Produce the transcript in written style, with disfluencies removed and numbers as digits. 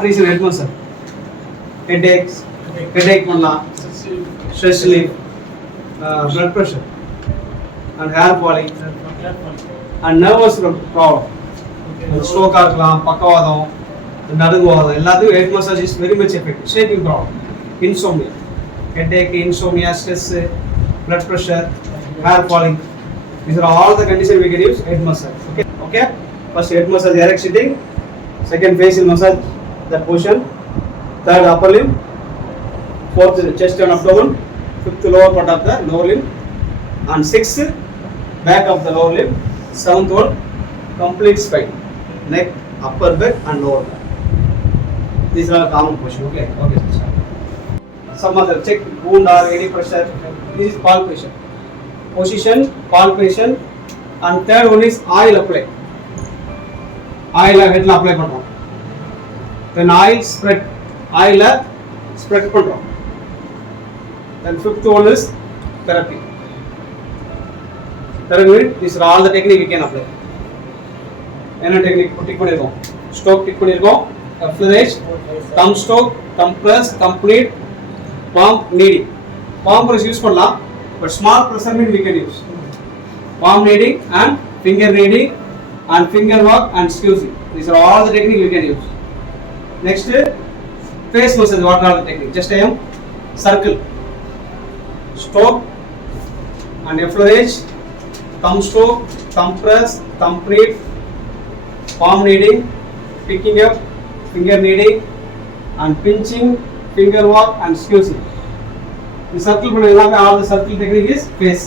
what reason head massage? Headache பண்ணலாம், stress relief, blood pressure and hair falling and nervous problem. Stroke இருக்கலாம், பக்கவாதம், நடுங்குவாதம் எல்லாத்துக்கும் head massage is very much effective. Shaking problem, insomnia, headache, insomnia, stress, blood pressure, hair falling. These are all the conditions we can use head massage. Okay. First head massage, erect sitting. Second facial massage, that position. Third upper limb. Fourth chest and abdomen. Fifth lower part of the lower limb. And sixth back of the lower limb. Seventh one complete spine, neck, upper back and lower back. These are common position. Okay. Some other check wound or any pressure. This is palpation. Position, palpation, and third one is oil apply. Oil head la apply பண்றோம். Then oil spread பண்றோம். Then fifth one is therapy. These are all the technique you can apply. என்ன technique tick பண்ணிருக்கோம்? Stroke tick பண்ணிருக்கோம். Flash, thumb stroke, thumb press, complete, palm kneading. Palm press use பண்ணலாம், but small pressure mean we can use. Palm kneading and finger kneading and finger walk and squeezing. These are all the technique you can use. Next, face massage. What are the technique? Just I am circle, stroke and flourish, thumb stroke, thumb press, thumb knead, palm kneading, picking up, finger kneading and pinching, finger walk and squeezing. The circle பண்ண எல்லாமே all the circle technique is face.